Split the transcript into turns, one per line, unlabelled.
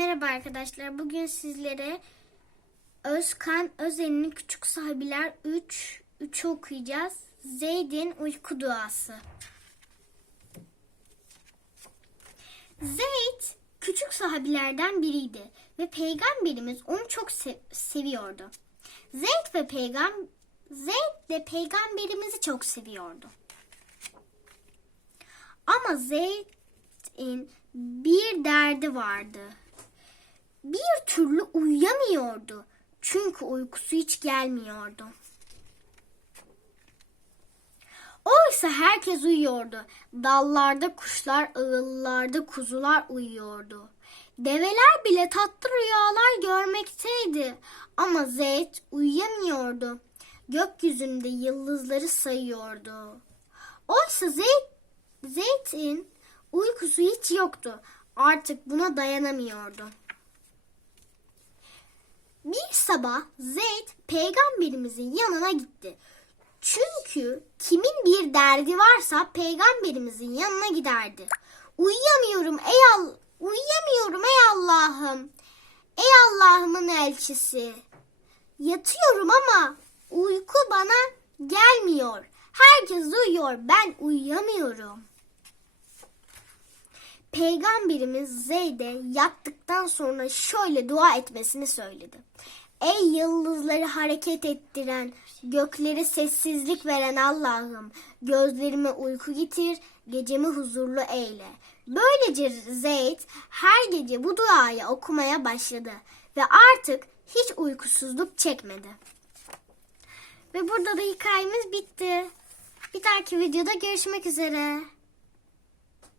Merhaba arkadaşlar. Bugün sizlere Özkan Özen'in Küçük Sahibiler 3 3'ü okuyacağız. Zeyd'in uyku duası. Zeyd küçük sahabilerden biriydi ve peygamberimiz onu çok se- seviyordu. Zeyd ve peygam Zeyd de peygamberimizi çok seviyordu. Ama Zeyd'in bir derdi vardı. Bir türlü uyuyamıyordu. Çünkü uykusu hiç gelmiyordu. Oysa herkes uyuyordu. Dallarda kuşlar, ağıllarda kuzular uyuyordu. Develer bile tatlı rüyalar görmekteydi. Ama Zeyd uyuyamıyordu. Gökyüzünde yıldızları sayıyordu. Oysa Zeyd, Zeyd'in uykusu hiç yoktu. Artık buna dayanamıyordu. Sabah Zeyd peygamberimizin yanına gitti. Çünkü kimin bir derdi varsa peygamberimizin yanına giderdi. Uyuyamıyorum ey Al uyuyamıyorum ey Allah'ım. Ey Allah'ımın elçisi. Yatıyorum ama uyku bana gelmiyor. Herkes uyuyor ben uyuyamıyorum. Peygamberimiz Zeyd'e yattıktan sonra şöyle dua etmesini söyledi. Ey yıldızları hareket ettiren, göklere sessizlik veren Allah'ım, gözlerime uyku getir, gecemi huzurlu eyle. Böylece Zeyd her gece bu duayı okumaya başladı ve artık hiç uykusuzluk çekmedi. Ve burada da hikayemiz bitti. Bir dahaki videoda görüşmek üzere.